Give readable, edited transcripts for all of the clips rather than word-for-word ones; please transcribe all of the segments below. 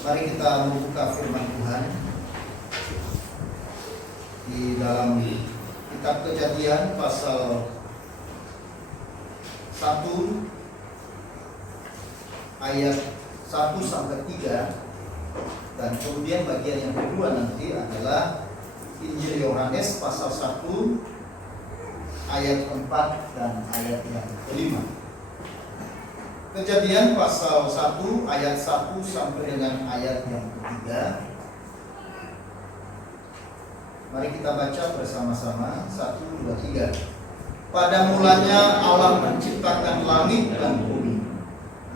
Mari kita membuka firman Tuhan di dalam kitab Kejadian pasal 1 ayat 1 sampai 3, dan kemudian bagian yang kedua nanti adalah Injil Yohanes pasal 1 ayat 4 dan ayat yang kelima. Kejadian pasal 1 ayat 1 sampai dengan ayat yang ketiga. Mari kita baca bersama-sama. 1, 2, 3. Pada mulanya Allah menciptakan langit dan bumi.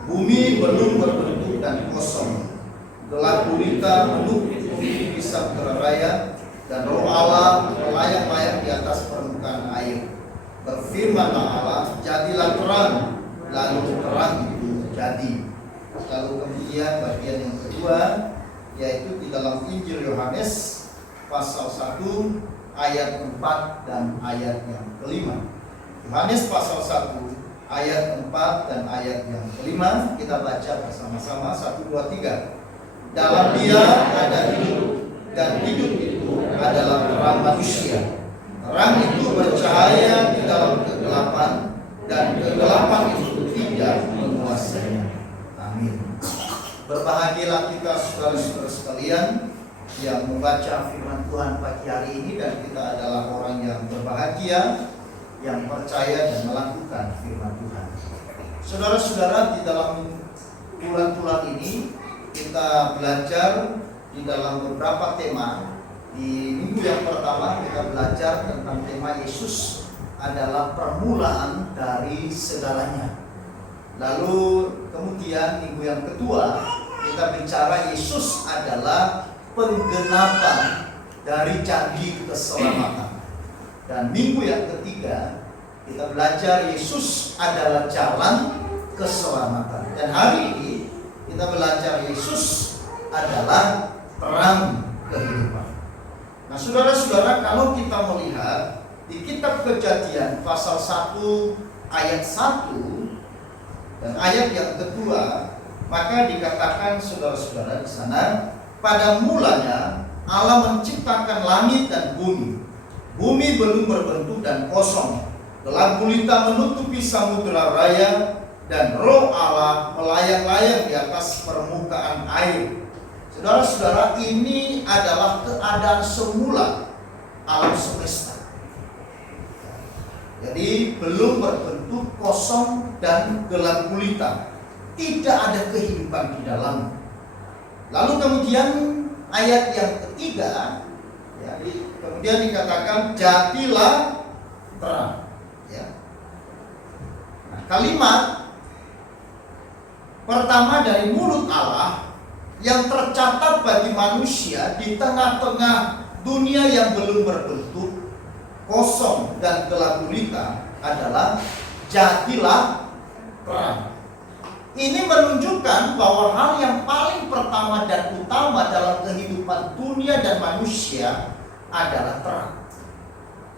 Bumi belum berbentuk dan kosong. Gelap gulita menutupi bumi di samudera raya, dan Roh Allah melayang-layang di atas permukaan air. Berfirmanlah Allah, jadilah terang. Lalu terang itu jadi. Lalu kemudian bagian yang kedua, yaitu di dalam Injil Yohanes pasal 1 ayat 4 dan ayat yang kelima. Yohanes pasal 1 ayat 4 dan ayat yang kelima, kita baca bersama-sama. 1, 2, 3. Dalam Dia ada hidup, dan hidup itu adalah terang manusia. Terang itu bercahaya di dalam kegelapan, dan kegelapan itu tidak menguasainya. Amin. Berbahagialah kita saudara-saudara sekalian yang membaca firman Tuhan pagi hari ini, dan kita adalah orang yang berbahagia, yang percaya dan melakukan firman Tuhan. Saudara-saudara, di dalam bulan-bulan ini kita belajar di dalam beberapa tema. Di minggu yang pertama kita belajar tentang tema Yesus adalah permulaan dari segalanya. Lalu kemudian minggu yang kedua kita bicara Yesus adalah penggenapan dari janji keselamatan. Dan minggu yang ketiga kita belajar Yesus adalah jalan keselamatan. Dan hari ini kita belajar Yesus adalah terang kehidupan. Nah, saudara-saudara, kalau kita melihat di kitab Kejadian pasal 1 ayat 1 dan ayat yang kedua, maka dikatakan saudara-saudara di sana, pada mulanya Allah menciptakan langit dan bumi. Bumi belum berbentuk dan kosong. Gelap gulita menutupi samudera raya, dan Roh Allah melayang-layang di atas permukaan air. Saudara-saudara, ini adalah keadaan semula alam semesta. Jadi belum berbentuk, kosong dan gelap gulita. Tidak ada kehidupan di dalam. Lalu kemudian ayat yang ketiga, ya, kemudian dikatakan jadilah terang. Ya. Nah, kalimat pertama dari mulut Allah yang tercatat bagi manusia di tengah-tengah dunia yang belum berbentuk, kosong dan gelap gulita adalah jadilah terang. Ini menunjukkan bahwa hal yang paling pertama dan utama dalam kehidupan dunia dan manusia adalah terang.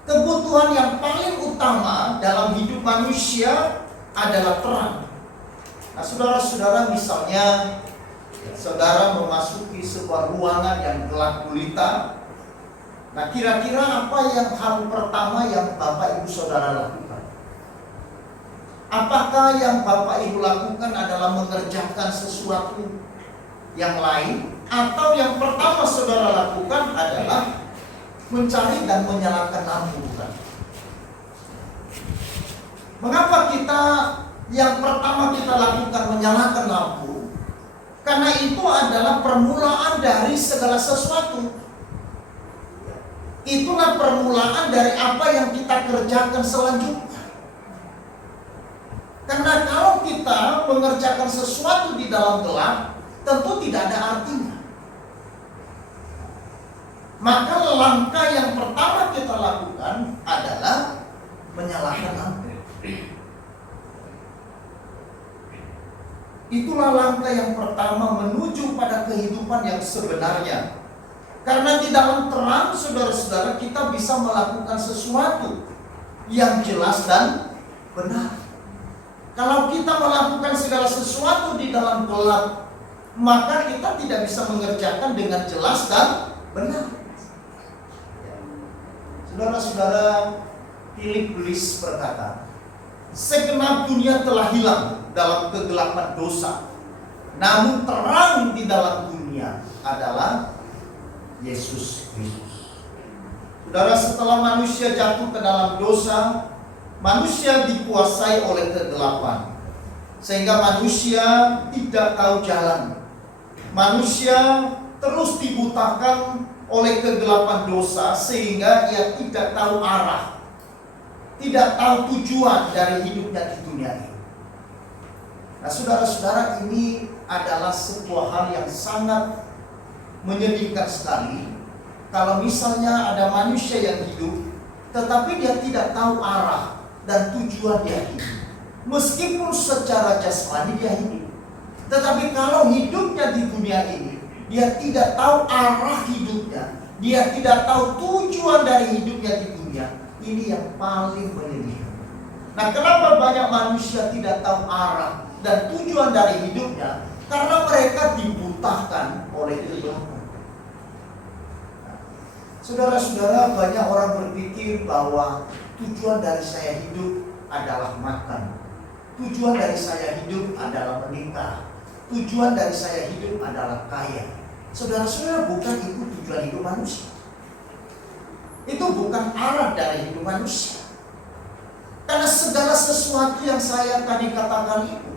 Kebutuhan yang paling utama dalam hidup manusia adalah terang. Nah, saudara-saudara, misalnya saudara memasuki sebuah ruangan yang gelap gulita. Nah, kira-kira apa yang hal pertama yang Bapak Ibu Saudara lakukan? Apakah yang Bapak Ibu lakukan adalah mengerjakan sesuatu yang lain, atau yang pertama saudara lakukan adalah mencari dan menyalakan lampu? Bukan? Mengapa yang pertama kita lakukan menyalakan lampu? Karena itu adalah permulaan dari segala sesuatu. Itulah permulaan dari apa yang kita kerjakan selanjutnya. Karena kalau kita mengerjakan sesuatu di dalam gelap, tentu tidak ada artinya. Maka langkah yang pertama kita lakukan adalah menyalakan lampu. Itulah langkah yang pertama menuju pada kehidupan yang sebenarnya. Karena di dalam terang, saudara-saudara, kita bisa melakukan sesuatu yang jelas dan benar. Kalau kita melakukan segala sesuatu di dalam gelap, maka kita tidak bisa mengerjakan dengan jelas dan benar. Saudara-saudara, Philip Bliss berkata, segenap dunia telah hilang dalam kegelapan dosa, namun terang di dalam dunia adalah Yesus Kristus. Saudara, setelah manusia jatuh ke dalam dosa, manusia dikuasai oleh kegelapan, sehingga manusia tidak tahu jalan. Manusia terus dibutakan oleh kegelapan dosa, sehingga ia tidak tahu arah, tidak tahu tujuan dari hidupnya di dunia ini. Nah, saudara-saudara, ini adalah sebuah hal yang sangat menyedihkan sekali. Kalau misalnya ada manusia yang hidup, tetapi dia tidak tahu arah dan tujuan dia hidup. Meskipun secara jasmani dia hidup, tetapi kalau hidupnya di dunia ini, dia tidak tahu arah hidupnya, dia tidak tahu tujuan dari hidupnya di dunia. Ini yang paling menyedihkan. Nah, kenapa banyak manusia tidak tahu arah dan tujuan dari hidupnya? Karena mereka dibutakan oleh kegelapan. Saudara-saudara, banyak orang berpikir bahwa tujuan dari saya hidup adalah makan, tujuan dari saya hidup adalah menikah, tujuan dari saya hidup adalah kaya. Saudara-saudara, bukan itu tujuan hidup manusia. Itu bukan arah dari hidup manusia. Karena segala sesuatu yang saya tadi katakan itu,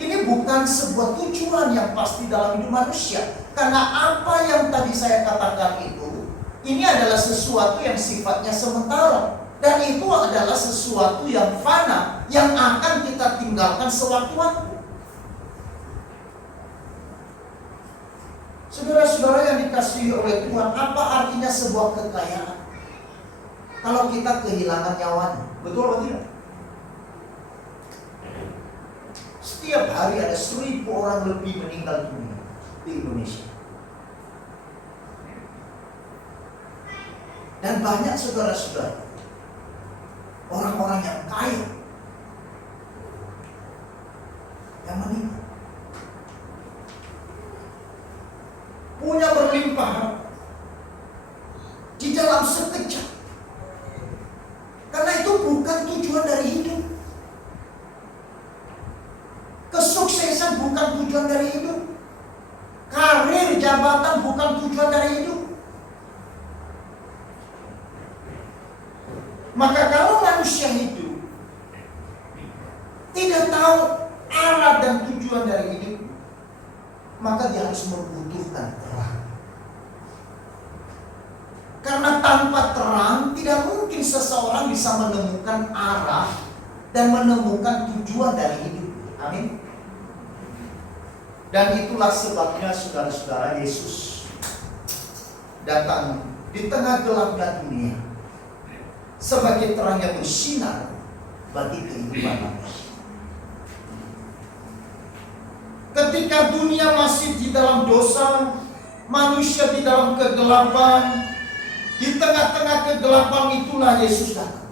ini bukan sebuah tujuan yang pasti dalam hidup manusia. Karena apa yang tadi saya katakan itu, ini adalah sesuatu yang sifatnya sementara. Dan itu adalah sesuatu yang fana, yang akan kita tinggalkan sewaktu-waktu. Saudara-saudara yang dikasihi oleh Tuhan, apa artinya sebuah kekayaan kalau kita kehilangan nyawanya? Betul atau tidak? Setiap hari ada 1.000 orang lebih meninggal dunia di Indonesia. Dan banyak saudara-saudara, orang-orang yang kaya yang meninggal, punya berlimpah di dalam sekejap. Karena itu bukan tujuan dari hidup. Kesuksesan bukan tujuan dari hidup. Karir, jabatan bukan tujuan dari hidup. Maka kalau manusia hidup tidak tahu arah dan tujuan dari hidup, maka dia harus membutuhkan terang. Karena tanpa terang tidak mungkin seseorang bisa menemukan arah dan menemukan tujuan dari hidup. Amin. Dan itulah sebabnya saudara-saudara, Yesus datang di tengah gelapnya dunia sebagai terang yang bersinar bagi kehidupan manusia. Ketika dunia masih di dalam dosa, manusia di dalam kegelapan, di tengah-tengah kegelapan itulah Yesus datang.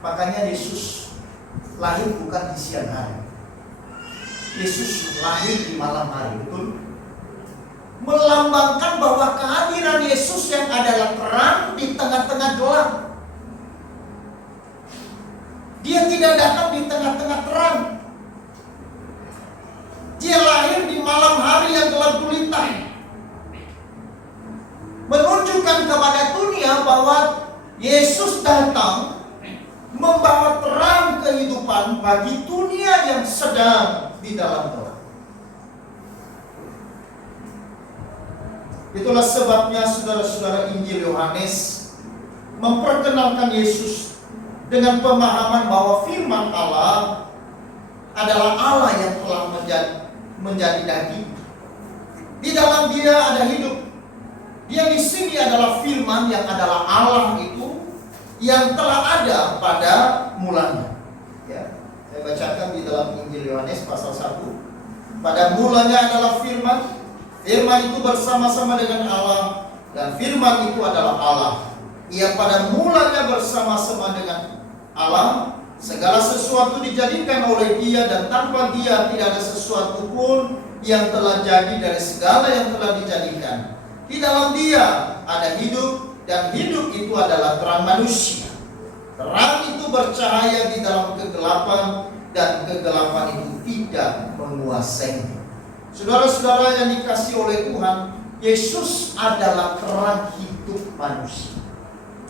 Makanya Yesus lahir bukan di siang hari. Yesus lahir di malam hari, betul? Melambangkan bahwa kehadiran Yesus yang adalah terang di tengah-tengah gelap. Dia tidak datang di tengah-tengah terang. Dia lahir di malam hari yang gelap gulita, menunjukkan kepada dunia bahwa Yesus datang membawa terang kehidupan bagi dunia yang sedang di dalam gelap. Itulah sebabnya saudara-saudara, Injil Yohanes memperkenalkan Yesus dengan pemahaman bahwa firman Allah adalah Allah yang telah menjadi daging. Di dalam Dia ada hidup. Dia di sini adalah firman yang adalah Allah itu yang telah ada pada mulanya. Ya, saya bacakan di dalam Injil Yohanes pasal 1. Pada mulanya adalah firman. Firman itu bersama-sama dengan Allah, dan firman itu adalah Allah. Ia pada mulanya bersama-sama dengan Allah. Segala sesuatu dijadikan oleh Dia, dan tanpa Dia tidak ada sesuatu pun yang telah jadi dari segala yang telah dijadikan. Di dalam Dia ada hidup, dan hidup itu adalah terang manusia. Terang itu bercahaya di dalam kegelapan, dan kegelapan itu tidak menguasainya. Saudara-saudara yang dikasihi oleh Tuhan, Yesus adalah terang hidup manusia.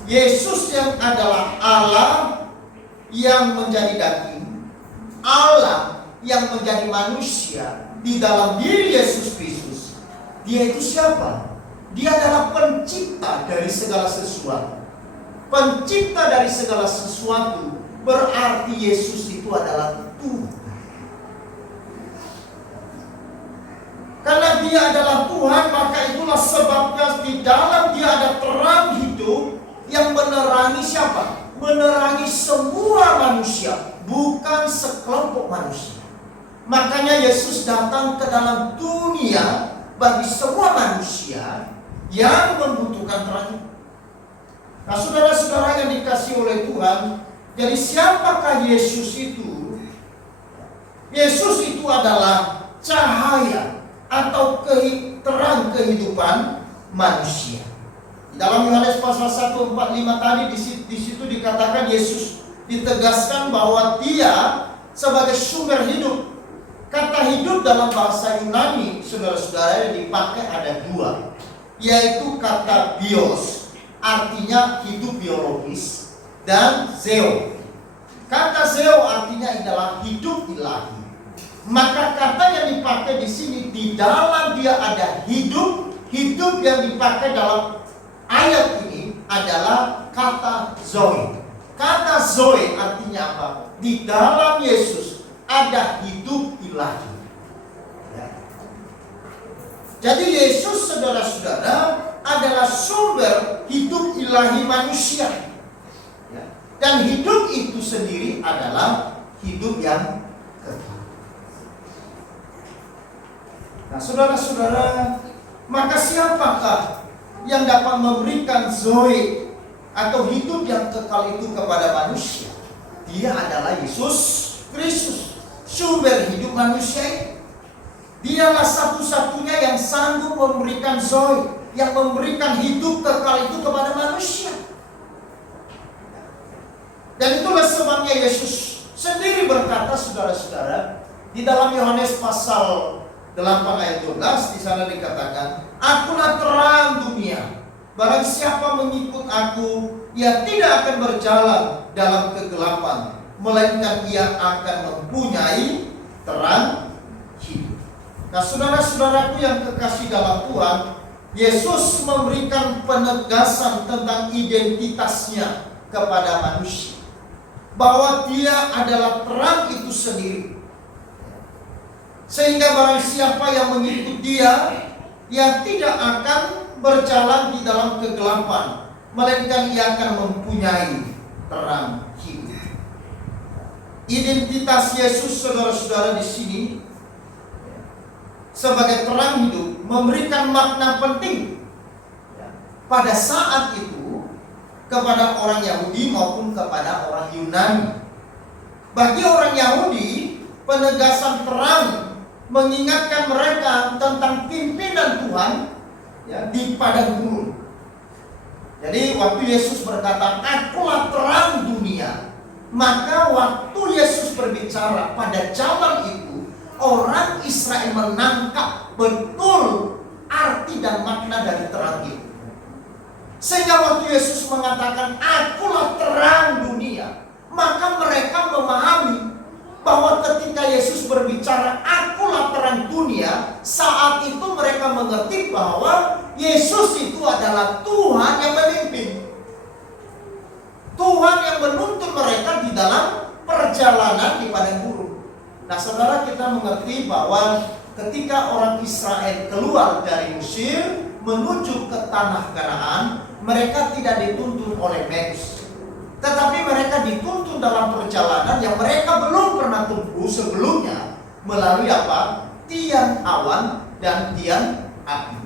Yesus yang adalah Allah yang menjadi daging, Allah yang menjadi manusia di dalam diri Yesus Kristus. Dia itu siapa? Dia adalah pencipta dari segala sesuatu. Pencipta dari segala sesuatu berarti Yesus itu adalah Tuhan. Karena Dia adalah Tuhan, maka itulah sebabnya di dalam Dia ada terang hidup yang menerangi siapa? Menerangi semua manusia, bukan sekelompok manusia. Makanya Yesus datang ke dalam dunia bagi semua manusia yang membutuhkan terang. Nah, saudara-saudara yang dikasihi oleh Tuhan, jadi siapakah Yesus itu? Yesus itu adalah cahaya atau terang kehidupan manusia. Di dalam Yohanes pasal 1:45 tadi di situ dikatakan Yesus ditegaskan bahwa Dia sebagai sumber hidup. Kata hidup dalam bahasa Yunani, saudara-saudara, yang dipakai ada dua, yaitu kata bios, artinya hidup biologis, dan zeo. Kata zeo artinya adalah hidup ilahi. Maka kata yang dipakai di sini, di dalam Dia ada hidup. Hidup yang dipakai dalam ayat ini adalah kata zoe. Kata zoe artinya apa? Di dalam Yesus ada hidup ilahi. Ya. Jadi Yesus, saudara-saudara, adalah sumber hidup ilahi manusia. Ya. Dan hidup itu sendiri adalah hidup yang kekal. Nah, saudara-saudara, maka siapakah yang dapat memberikan zoe atau hidup yang kekal itu kepada manusia? Dia adalah Yesus Kristus, sumber hidup manusia. Dialah satu-satunya yang sanggup memberikan zoe, yang memberikan hidup kekal itu kepada manusia. Dan itulah sebabnya Yesus sendiri berkata, saudara-saudara, di dalam Yohanes pasal 8 ayat 12, di sana dikatakan, Akulah terang dunia. Barang siapa mengikut Aku, ia tidak akan berjalan dalam kegelapan, melainkan ia akan mempunyai terang hidup. Nah, saudara-saudaraku yang kekasih dalam Tuhan, Yesus memberikan penegasan tentang identitasnya kepada manusia, bahwa Dia adalah terang itu sendiri. Sehingga barang siapa yang mengikut Dia, ia tidak akan berjalan di dalam kegelapan, melainkan ia akan mempunyai terang hidup. Identitas Yesus, saudara-saudara, di sini sebagai terang hidup memberikan makna penting pada saat itu kepada orang Yahudi maupun kepada orang Yunani. Bagi orang Yahudi, penegasan terang mengingatkan mereka tentang pimpinan Tuhan di padang gurun. Jadi waktu Yesus berkata, Akulah terang dunia, maka waktu Yesus berbicara pada zaman itu, orang Israel menangkap betul arti dan makna dari terang itu. Sehingga waktu Yesus mengatakan, Akulah terang dunia, maka mereka memahami bahwa ketika Yesus berbicara Akulah terang dunia, saat itu mereka mengerti bahwa Yesus itu adalah Tuhan yang memimpin, Tuhan yang menuntun mereka di dalam perjalanan di padang gurun. Nah, saudara, kita mengerti bahwa ketika orang Israel keluar dari Mesir menuju ke tanah Kanaan, mereka tidak dituntun oleh manusia, tetapi mereka dituntun dalam perjalanan yang mereka belum pernah tempuh sebelumnya melalui apa? Tiang awan dan tiang api.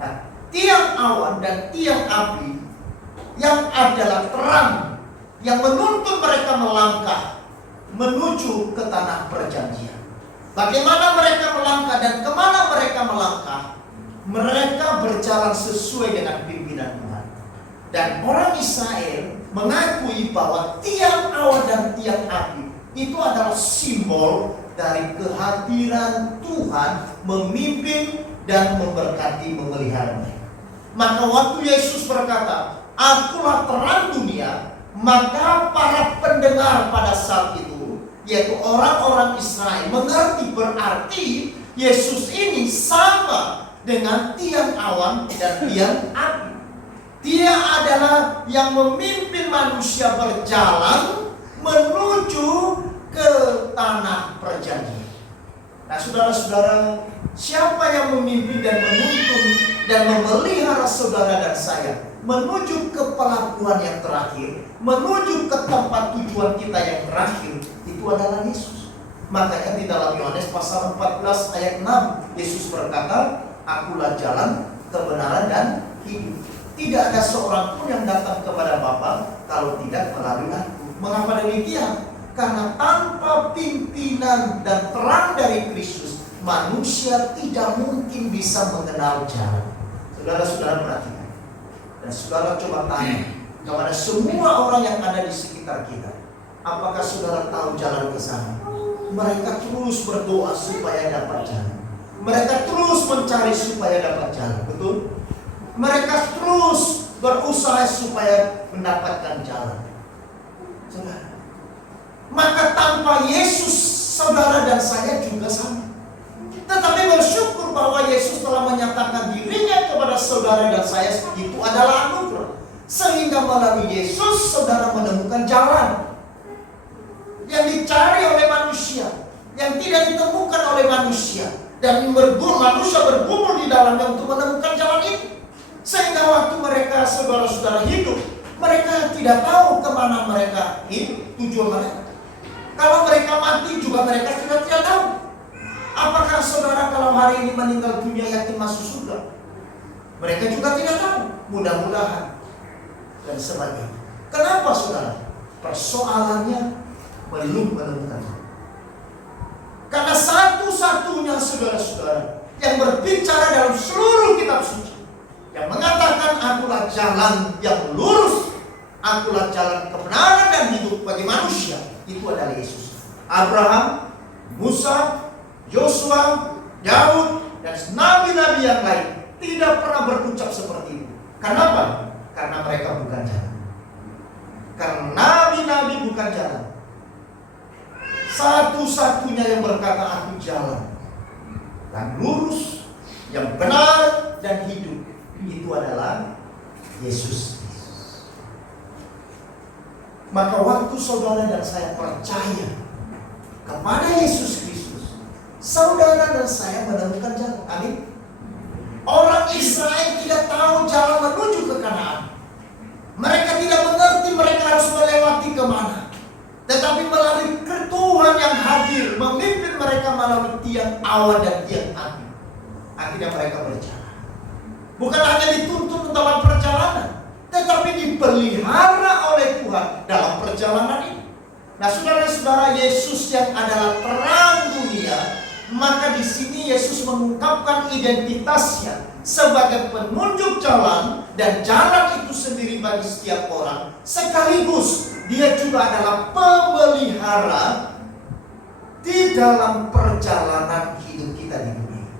Nah, tiang awan dan tiang api yang adalah terang yang menuntun mereka melangkah menuju ke tanah perjanjian. Bagaimana mereka melangkah dan kemana mereka melangkah? Mereka berjalan sesuai dengan pimpinan Tuhan. Dan orang Israel mengakui bahwa tiang awan dan tiang api itu adalah simbol dari kehadiran Tuhan memimpin dan memberkati, memelihara mereka. Maka waktu Yesus berkata, "Akulah terang dunia," maka para pendengar pada saat itu, yaitu orang-orang Israel, mengerti berarti Yesus ini sama dengan tiang awan dan tiang api. Dia adalah yang memimpin manusia berjalan menuju ke tanah perjanjian. Nah, saudara-saudara, siapa yang memimpin dan menuntun dan memelihara saudara dan saya menuju ke pelabuhan yang terakhir, menuju ke tempat tujuan kita yang terakhir, itu adalah Yesus. Makanya di dalam Yohanes pasal 14 ayat 6, Yesus berkata, "Akulah jalan, kebenaran, dan hidup. Tidak ada seorang pun yang datang kepada Bapa kalau tidak melalui Aku." Mengapa demikian? Karena tanpa pimpinan dan terang dari Kristus, manusia tidak mungkin bisa mengenal jalan. Saudara-saudara perhatikan. Dan saudara coba tanya kepada semua orang yang ada di sekitar kita, apakah saudara tahu jalan ke sana? Mereka terus berdoa supaya dapat jalan. Mereka terus mencari supaya dapat jalan. Betul? Mereka terus berusaha supaya mendapatkan jalan. Saudara, maka tanpa Yesus, saudara dan saya juga sama. Tetapi bersyukur bahwa Yesus telah menyatakan dirinya kepada saudara dan saya, itu adalah anugerah. Sehingga melalui Yesus, saudara menemukan jalan yang dicari oleh manusia, yang tidak ditemukan oleh manusia. Dan manusia bergumul di dalamnya untuk menemukan jalan itu. Sehingga waktu mereka, saudara-saudara, hidup, mereka tidak tahu kemana mereka hidup, tujuan mereka. Kalau mereka mati juga mereka tidak tahu. Apakah saudara kalau hari ini meninggal dunia yakin masuk surga? Mereka juga tidak tahu. Mudah-mudahan dan sebagainya. Kenapa saudara? Persoalannya belum menemukan. Karena satu-satunya saudara-saudara yang berbicara dalam seluruh kitab suci, yang mengatakan akulah jalan yang lurus, akulah jalan kebenaran dan hidup bagi manusia, itu adalah Yesus. Abraham, Musa, Yosua, Daud, dan nabi-nabi yang lain tidak pernah berucap seperti itu. Kenapa? Karena mereka bukan jalan. Karena nabi-nabi bukan jalan. Satu-satunya yang berkata aku jalan yang lurus, yang benar dan hidup, itu adalah Yesus. Maka waktu saudara dan saya percaya kepada Yesus Kristus, saudara dan saya menemukan jalan. Amin. Orang Israel tidak tahu jalan menuju ke Kanaan. Mereka tidak mengerti mereka harus melewati kemana. Tetapi melalui Tuhan yang hadir memimpin mereka melalui tiang awan dan tiang api, akhirnya mereka berjalan. Bukan hanya dituntun dalam perjalanan, tetapi dipelihara oleh Tuhan dalam perjalanan ini. Nah, saudara-saudara, Yesus yang adalah terang dunia, maka di sini Yesus mengungkapkan identitasnya sebagai penunjuk jalan, dan jalan itu sendiri bagi setiap orang. Sekaligus dia juga adalah pemelihara di dalam perjalanan hidup kita di dunia.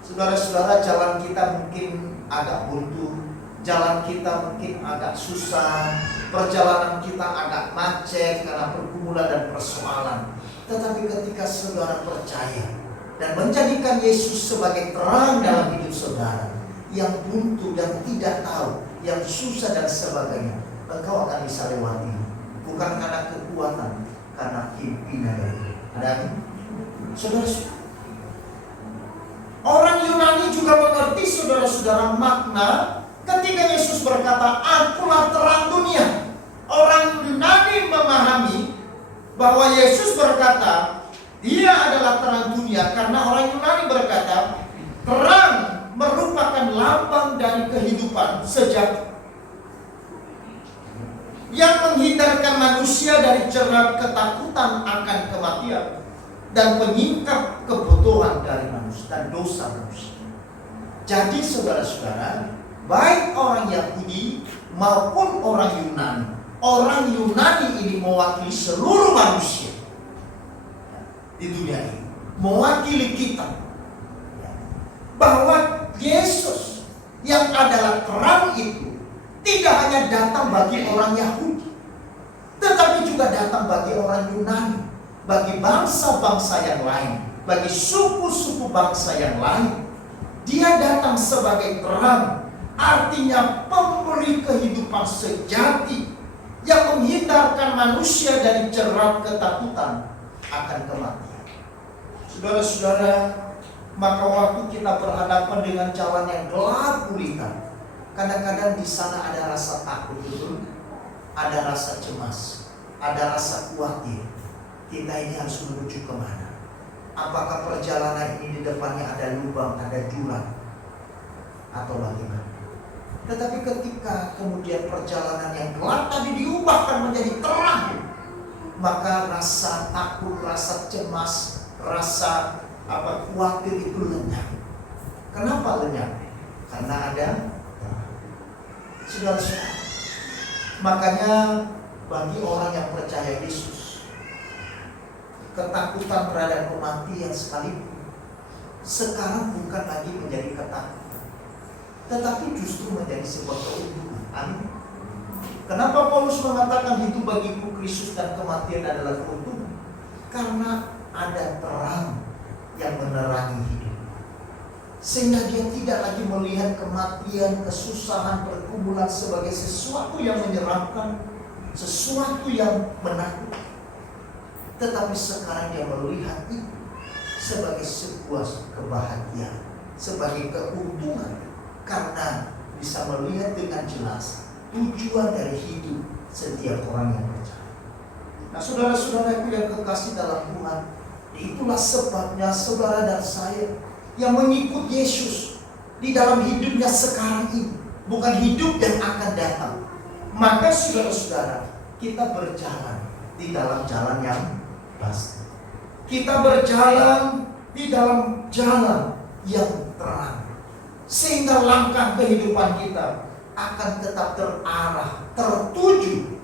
Saudara-saudara, jalan kita mungkin agak buntu, jalan kita mungkin agak susah, perjalanan kita agak macet karena pergumulan dan persoalan. Tetapi ketika saudara percaya dan menjadikan Yesus sebagai terang dalam hidup saudara, yang buntu, yang tidak tahu, yang susah dan sebagainya, engkau akan bisa lewati. Bukan karena kekuatan, karena pimpinan dari Tuhan. Ada amin? Saudara, orang Yunani juga mengerti, saudara-saudara, makna ketika Yesus berkata, akulah terang dunia. Orang Yunani memahami bahwa Yesus berkata, dia adalah terang dunia, karena orang Yunani berkata, terang merupakan lambang dari kehidupan sejati. yang menghindarkan manusia dari jerat ketakutan akan kematian dan menyingkap kebutuhan dari manusia dan dosa manusia. Jadi saudara-saudara, baik orang Yahudi maupun orang Yunani ini mewakili seluruh manusia di dunia ini, mewakili kita, bahwa Yesus yang adalah terang itu tidak hanya datang bagi orang Yahudi, tetapi juga datang bagi orang Yunani, bagi bangsa-bangsa yang lain, bagi suku-suku bangsa yang lain. Dia datang sebagai terang, artinya pemberi kehidupan sejati yang menghindarkan manusia dari jerat ketakutan akan kematian. Saudara-saudara, maka waktu kita berhadapan dengan jalan yang gelap gulita, kadang-kadang di sana ada rasa takut, betul? Ada rasa cemas, ada rasa khawatir. Kita ini harus menuju kemana? Apakah perjalanan ini di depannya ada lubang, ada jurang, atau bagaimana? Tetapi ketika kemudian perjalanan yang gelap tadi diubahkan menjadi terang, maka rasa takut, rasa cemas, rasa khawatir itu lenyap. Kenapa lenyap? Karena ada terang. Saudara-saudara, makanya bagi orang yang percaya Yesus, ketakutan terhadap kematian sekalipun sekarang bukan lagi menjadi ketakutan, tetapi justru menjadi sebuah keuntungan. Amin. Kenapa Paulus mengatakan hidup bagiku Kristus dan kematian adalah keuntungan? Karena ada terang yang menerangi hidup, sehingga dia tidak lagi melihat kematian, kesusahan, pergumulan sebagai sesuatu yang menyeramkan, sesuatu yang menakutkan. Tetapi sekarang dia melihat itu sebagai sebuah kebahagiaan, sebagai keuntungan, karena bisa melihat dengan jelas tujuan dari hidup setiap orang yang percaya. Nah, saudara-saudaraku yang kekasih dalam Tuhan, itulah sebabnya saudara dan saya yang mengikut Yesus di dalam hidupnya sekarang ini, bukan hidup yang akan datang. Maka saudara-saudara, kita berjalan di dalam jalan yang pasti. Kita berjalan di dalam jalan yang terang, sehingga langkah kehidupan kita akan tetap terarah, tertuju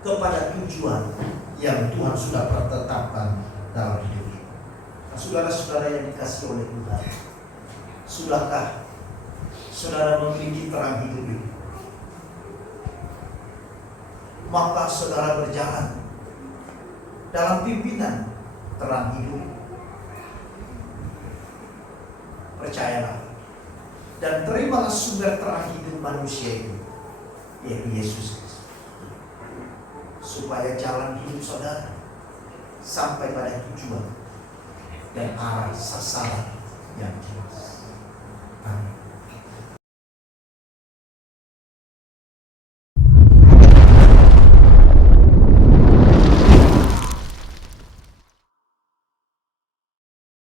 kepada tujuan yang Tuhan sudah tetapkan dalam hidup kita. Nah, saudara-saudara yang dikasihi oleh Tuhan, sudahkah saudara memiliki terang hidup ini? Maka saudara berjalan dalam pimpinan terang hidup. Percayalah dan terimalah sumber terang hidup manusia itu, yaitu Yesus Kristus, supaya jalan hidup saudara sampai pada tujuan dan arah sasaran yang jelas. Amin.